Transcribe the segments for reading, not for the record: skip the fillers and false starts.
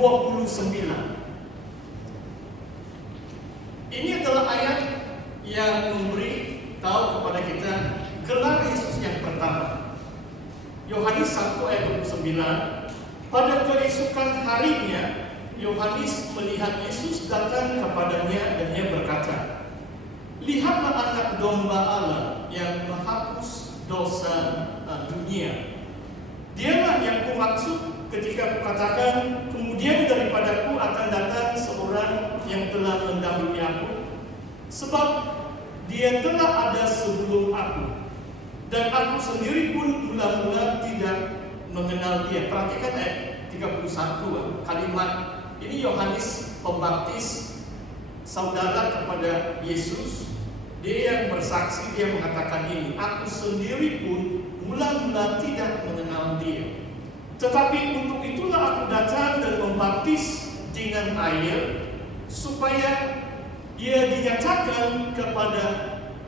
29. Ini adalah ayat yang memberi tahu kepada kita gelar Yesus yang pertama. Yohanes 1 ayat 29. Pada keesokan harinya, Yohanes melihat Yesus datang kepadanya dan ia berkata, "Lihatlah anak domba Allah yang menghapus dosa dunia. Dialah yang kumaksud ketika kukatakan, kemudian daripadaku akan datang seorang yang telah mendahului aku, sebab dia telah ada sebelum aku, dan aku sendiri pun mula-mula tidak mengenal dia." Perhatikan ayat 31 kalimat ini. Yohanes Pembaptis, saudara kepada Yesus, dia yang bersaksi, dia mengatakan ini, "Aku sendiri pun mula-mula tidak mengenal dia. Tetapi untuk itulah aku datang dan membaptis dengan air, supaya ia dinyatakan kepada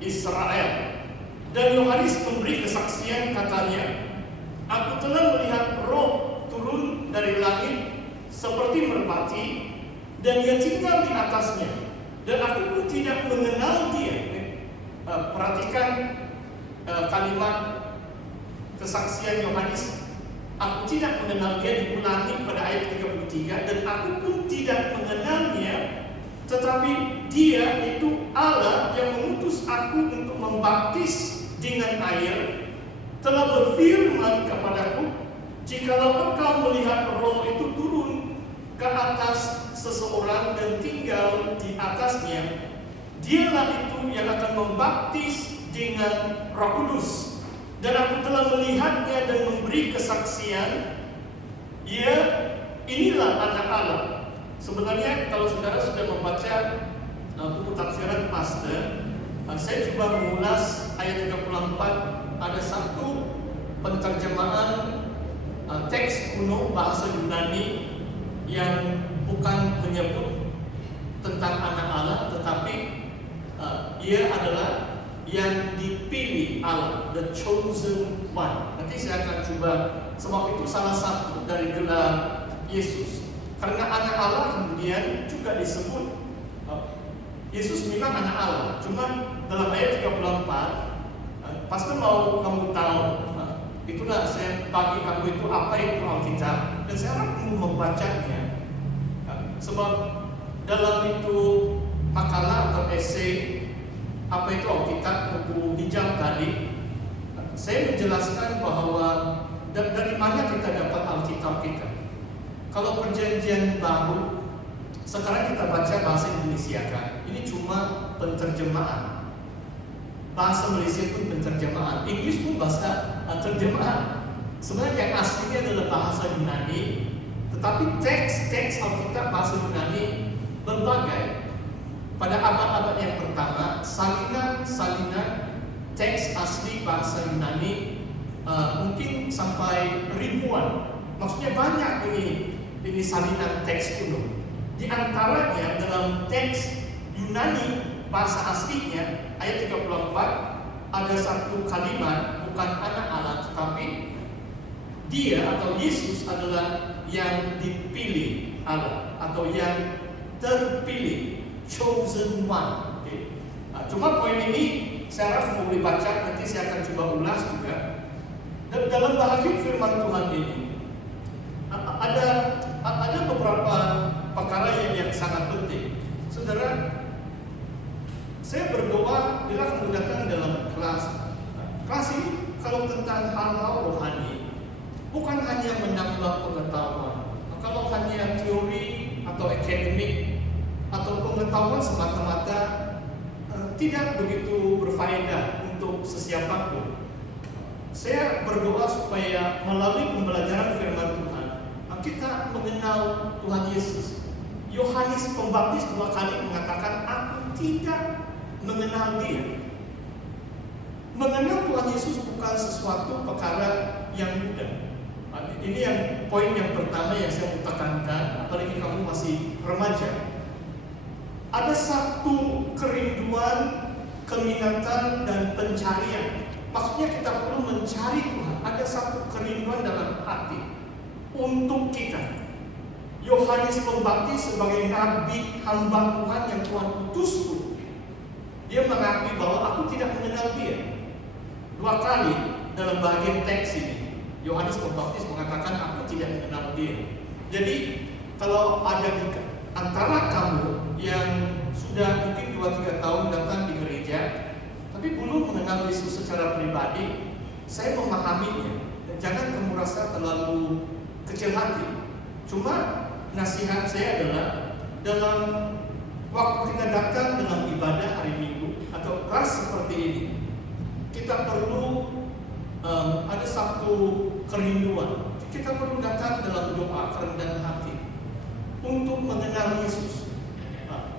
Israel." Dan Yohanes memberi kesaksian, katanya, "Aku telah melihat Roh turun dari langit seperti merpati, dan ia tinggal di atasnya, dan aku pun tidak mengenal dia." Perhatikan kalimat kesaksian Yohanes, "Aku tidak mengenal dia," diulangi pada ayat 33, "dan aku pun tidak mengenalnya, tetapi dia itu Allah yang mengutus aku untuk membaptis dengan air, telah berfirman kepadaku, jikalau engkau melihat Roh itu turun ke atas seseorang dan tinggal di atasnya, dialah itu yang akan membaptis dengan Roh Kudus. Dan aku telah melihatnya dan memberi kesaksian, inilah anak Allah." Sebenarnya kalau saudara sudah membaca buku tafsiran Pastor, saya coba mengulas ayat 34. Ada satu penterjemahan teks kuno bahasa Yunani yang bukan menyebut tentang anak Allah, tetapi ia adalah yang dipilih Allah, the chosen one. Nanti saya akan coba, sebab itu salah satu dari gelar Yesus. Karena anak Allah kemudian juga disebut, Yesus memang anak Allah. Cuma dalam ayat 34, Pastor mau kamu tahu, itulah saya bagi kamu itu apa itu Alkitab, dan saya harap kamu membacanya. Sebab dalam itu makalah atau esai apa itu Alkitab, buku hijau tadi, saya menjelaskan bahwa dari mana kita dapat Alkitab kita. Kalau perjanjian baru, sekarang kita baca bahasa Indonesia kan, ini cuma penterjemahan. Bahasa Malaysia pun penterjemahan, Inggris pun bahasa terjemahan. Sebenarnya yang aslinya adalah bahasa Yunani, tetapi teks Alkitab bahasa Yunani berbagai. Pada abad-abad yang pertama, salinan teks asli bahasa Yunani mungkin sampai ribuan. Maksudnya banyak ini salinan teks kuno. Di antaranya dalam teks Yunani bahasa aslinya ayat 34 ada satu kalimat, bukan anak Allah, tetapi dia atau Yesus adalah yang dipilih Allah atau yang terpilih, chosen one. Okay. Cuma poin ini saya harap mau dibaca, nanti saya akan coba ulas juga. Dan dalam bahagian firman Tuhan ini ada beberapa perkara yang sangat penting. Saudara, saya berdoa bila kamu datang dalam kelas ini kalau tentang hal-hal rohani, bukan hanya menambah pengetahuan. Kalau hanya teori atau akademik atau pengetahuan semata-mata tidak begitu berfaedah untuk sesiapapun. Saya berdoa supaya melalui pembelajaran firman Tuhan kita mengenal Tuhan Yesus. Yohanes Pembaptis 2 kali mengatakan, "Aku tidak mengenal dia." Mengenal Tuhan Yesus bukan sesuatu perkara yang mudah. Ini yang poin yang pertama yang saya mau tekankan, apalagi kamu masih remaja. Ada satu kerinduan, keminatan, dan pencarian. Maksudnya kita perlu mencari Tuhan. Ada satu kerinduan dalam hati untuk kita. Yohanes Pembaptis sebagai nabi hamba Tuhan yang Tuhan utus pun, dia mengakui bahwa aku tidak mengenal dia. 2 kali dalam bagian teks ini, Yohanes Pembaptis mengatakan aku tidak mengenal dia. Jadi kalau ada di antara kamu yang sudah mungkin 2-3 tahun datang di gereja, tapi belum mengenal Yesus secara pribadi, saya memahaminya. Dan jangan kamu rasa terlalu kecil hati. Cuma nasihat saya adalah dalam waktu kita datang dalam ibadah hari Minggu atau kelas seperti ini, kita perlu ada satu kerinduan. Kita perlu datang dalam doa kerendahan hati untuk mengenal Yesus.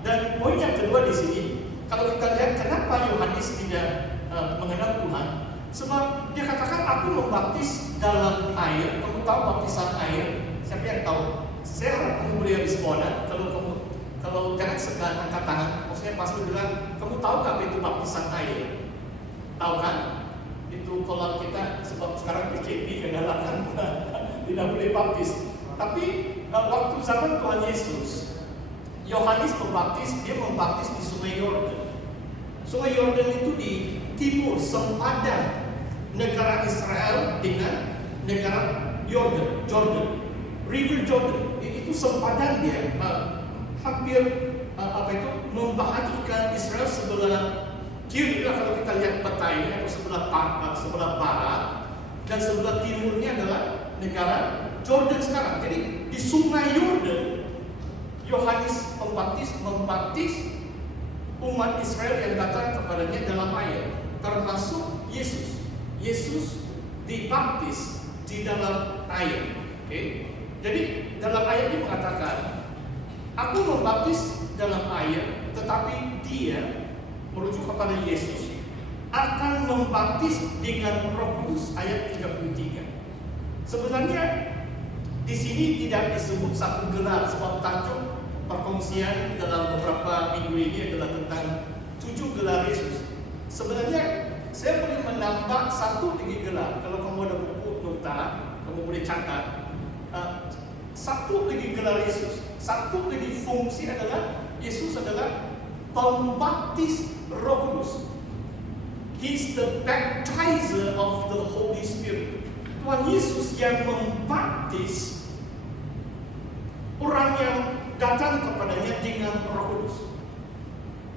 Dan poin yang kedua di sini, kalau kita lihat kenapa Yohanes tidak mengenal Tuhan, sebab dia katakan aku membaptis dalam air. Kamu tahu baptisan air? Siapa yang tahu? Saya harap kamu boleh respon. Kalau jangan segan angkat tangan. Maksudnya pasti bilang, kamu tahu nggak apa itu baptisan air? Tahu kan? Itu kalau kita sebab sekarang PCP kedalaman tidak boleh baptis. Tapi waktu zaman Tuhan Yesus, Yohanes Pembaptis dia membaptis di Sungai Yordan. Sungai Yordan itu di timur sempadan negara Israel dengan negara Jordan. River Jordan itu sempadan dia, hampir membahagikan Israel sebelah kiri lah kalau kita lihat peta ini, atau sebelah barat, dan sebelah timurnya adalah negara Jordan sekarang. Jadi di Sungai Yordan, Yohanes Pembaptis membaptis umat Israel yang datang kepadanya dalam air, termasuk Yesus. Yesus dibaptis di dalam air. Okay? Jadi dalam ayat ini mengatakan, aku membaptis dalam air, tetapi dia merujuk kepada Yesus akan membaptis dengan Roh Kudus. Ayat 33. Sebenarnya di sini tidak disebut satu gelar, sebab tajuk perkongsian dalam beberapa minggu ini adalah tentang 7 gelar Yesus. Sebenarnya saya boleh menambah satu lagi gelar. Kalau kamu ada buku nota, kamu boleh catat. Satu lagi gelar Yesus, satu lagi fungsi adalah Yesus adalah pembaptis Roh Kudus. He's the baptizer of the Holy Spirit. Tuhan Yesus yang membaptis orang yang datang kepadanya dengan Roh Kudus.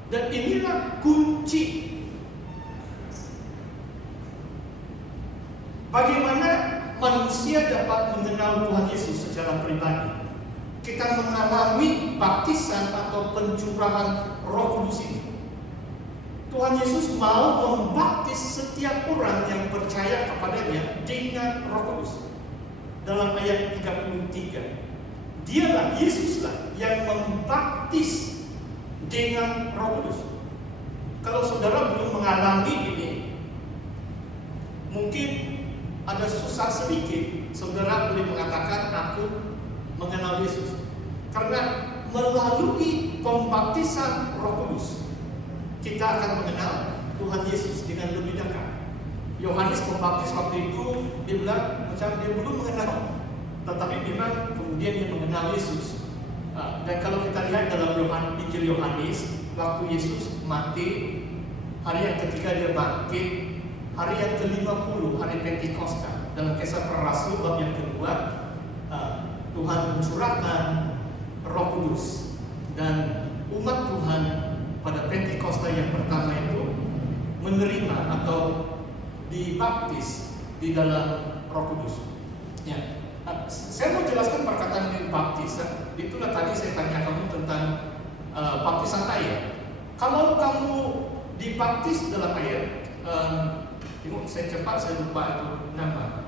Dan inilah kunci bagaimana manusia dapat mengenal Tuhan Yesus secara pribadi. Kita mengalami baptisan atau pencurahan Roh Kudus ini. Tuhan Yesus mau membaptis setiap orang yang percaya kepadanya dengan Roh Kudus. Dalam ayat 33, dialah, Yesuslah yang membaptis dengan Roh Kudus. Kalau saudara belum mengalami ini, mungkin ada susah sedikit, saudara boleh mengatakan aku mengenal Yesus. Karena melalui pembaptisan Roh Kudus, kita akan mengenal Tuhan Yesus dengan lebih dekat. Yohanes Pembaptis waktu itu dia bilang macam dia belum mengenal, tetapi memang kemudian dia mengenal Yesus. Dan kalau kita lihat dalam Injil Yohanes, waktu Yesus mati, hari yang ketika dia bangkit, hari yang ke-50, hari Pentakosta, dalam Kisah Para Rasul bab yang kedua, Tuhan mencurahkan Roh Kudus, dan umat Tuhan pada Pentakosta yang pertama itu menerima atau dibaptis di dalam Roh Kudus. Ya. Saya mau jelaskan perkataan dibaptis. Itulah tadi saya tanya kamu tentang baptisan air. Kalau kamu dibaptis dalam air, saya cepat, saya lupa itu nama.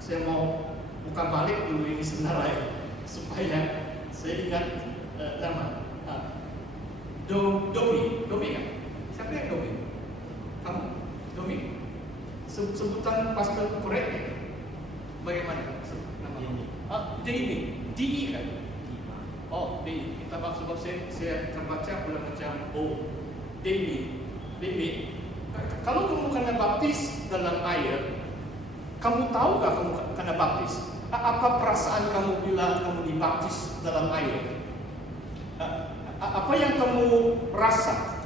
Saya mau buka balik dulu ini sebenarnya supaya saya ingat nama. Domi kan? Siapa yang Domi? Kamu? Domi? Sebutan pastor korek bagaimana? DI kan? Oh, DI. Kita sebab saya terbaca bulan macam DI. Kalau kamu kena baptis dalam air, kamu tahu gak kamu kena baptis? Apa perasaan kamu bila kamu dibaptis dalam air? Apa yang kamu rasa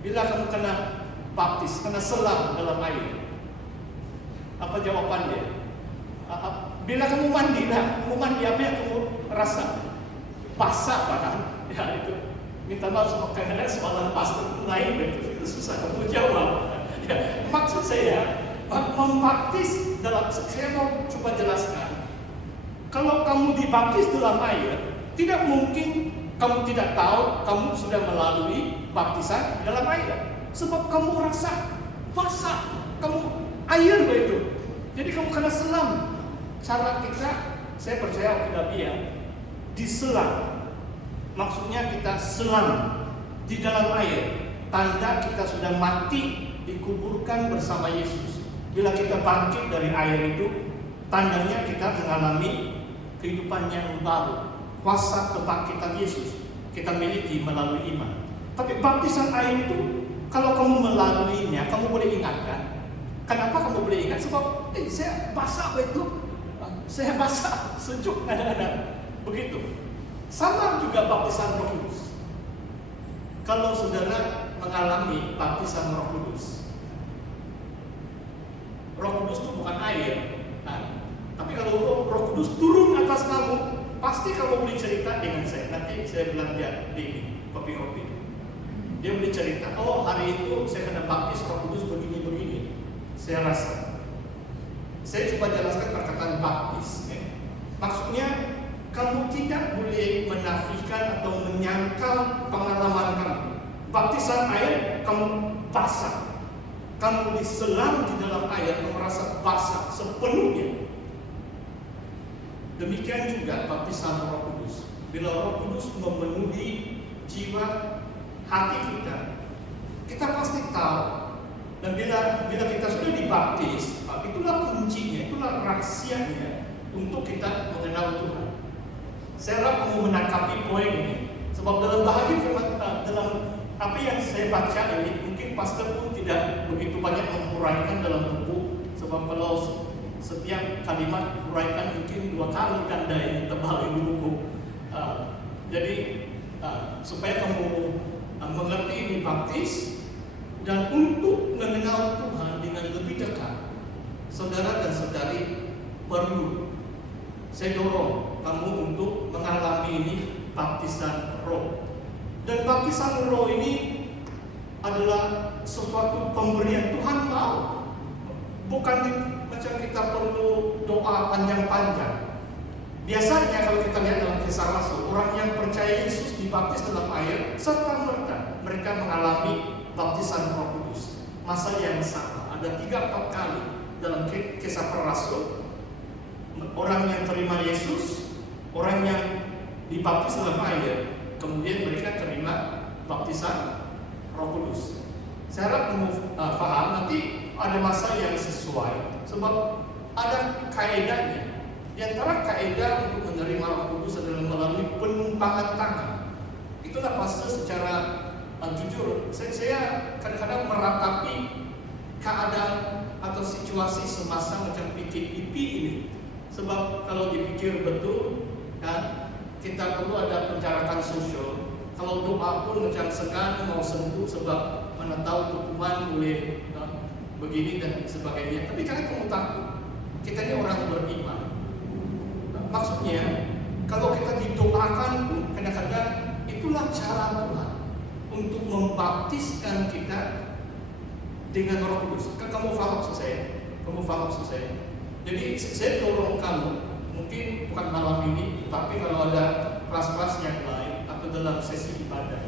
bila kamu kena baptis, kena selam dalam air? Apa jawabannya? Bila kamu mandi, apa yang kamu rasa? Basah bahkan. Ya itu. Minta maaf sama kadang-kadang soalan pastor lain itu susah kamu jawab. Ya, maksud saya membaptis dalam, saya mau coba jelaskan. Kalau kamu dibaptis dalam air, tidak mungkin kamu tidak tahu kamu sudah melalui baptisan dalam air. Sebab kamu rasa basah, kamu air begitu. Jadi kamu kena selam. Cara kita, saya percaya tidak biar diselam. Maksudnya kita selam di dalam air. Tanda kita sudah mati, dikuburkan bersama Yesus. Bila kita bangkit dari air itu, tandanya kita mengalami kehidupan yang baru. Kuasa kebangkitan Yesus kita miliki melalui iman. Tapi baptisan air itu, kalau kamu melaluinya, kamu boleh ingatkan. Kenapa kamu boleh ingat? Sebab saya basah itu, saya basah, sejuk kadang-kadang. Begitu. Sama juga baptisan Roh Kudus. Kalau saudara mengalami baptisan Roh Kudus, Roh Kudus itu bukan air, tapi kalau Roh Kudus turun atas kamu, pasti kamu boleh cerita dengan saya. Nanti saya belanja di kopi-kopi. Dia boleh cerita, oh hari itu saya kena baptis Roh Kudus begini-begini. Saya rasa. Saya coba jelaskan perkataan baptis. Maksudnya kamu tidak boleh menafikan atau menyangkal pengalaman kamu. Baptisan air, kamu basah. Kamu diselam di dalam air, kamu merasa basah sepenuhnya. Demikian juga baptisan Roh Kudus. Bila Roh Kudus memenuhi jiwa hati kita, kita pasti tahu. Dan bila kita sudah dibaptis, itulah kuncinya, itulah rahasianya untuk kita mengenal Tuhan. Saya harap kamu menangkapi poin ini. Sebab dalam bahagian firman, dalam apa yang saya baca ini, mungkin pastor pun tidak begitu banyak menguraikan dalam buku. Sebab kalau setiap kalimat uraikan mungkin 2 kali ganda ini tebal di buku. Jadi supaya kamu mengerti ini baptis dan untuk mengenal Tuhan dengan lebih dekat, saudara dan saudari perlu saya dorong kamu untuk mengalami ini baptisan Roh. Dan baptisan Roh ini adalah suatu pemberian Tuhan mau. Bukan macam kita perlu doa panjang-panjang. Biasanya kalau kita lihat dalam Kisah Rasul, orang yang percaya Yesus dibaptis dalam air, serta-merta mereka mengalami baptisan Roh Kudus. Masa yang sama, ada 3-4 kali dalam Kisah Para Rasul. Orang yang terima Yesus, orang yang dibaptis dalam air, kemudian mereka terima baptisan Roh Kudus. Saya harap kamu paham, nanti ada masa yang sesuai, sebab ada kaedahnya. Di antara kaedah untuk menerima Roh Kudus adalah melalui penumpangan tangan. Itulah pastor secara jujur, saya kadang-kadang meratapi keadaan atau situasi semasa macam PKPP ini. Sebab kalau dipikir betul, kan, kita perlu ada pencarakan sosial. Kalau doa pun macam segan mau sembuh sebab mana tahu hukuman boleh begini dan sebagainya. Tapi jangan kamu takut. Kita ini orang beriman. Maksudnya kalau kita didoakan pun kadang-kadang itulah cara Tuhan untuk membaptiskan kita dengan Roh Kudus. Kamu faham maksud saya? Kamu faham maksud saya? Jadi saya dorong kamu, mungkin bukan malam ini, tapi kalau ada kelas-kelas yang lain atau dalam sesi ibadah,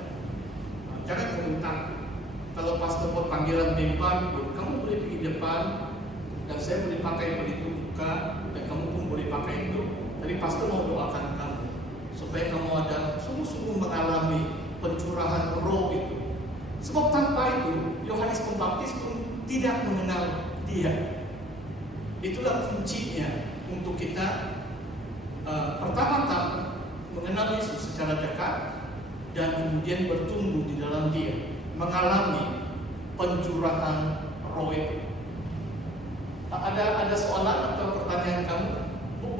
jangan kamu takut. Kalau pastor buat panggilan depan, kamu boleh pergi depan, dan saya boleh pakai begitu buka, dan kamu pun boleh pakai itu. Tapi pastor mau doakan kamu supaya kamu ada sungguh-sungguh mengalami pencurahan Roh itu. Sebab tanpa itu Yohanes Pembaptis pun tidak mengenal Dia. Itulah kuncinya untuk kita pertama-tama mengenal Yesus secara dekat dan kemudian bertumbuh di dalam Dia, mengalami pencurahan Roh itu. Ada soalan atau pertanyaan kamu?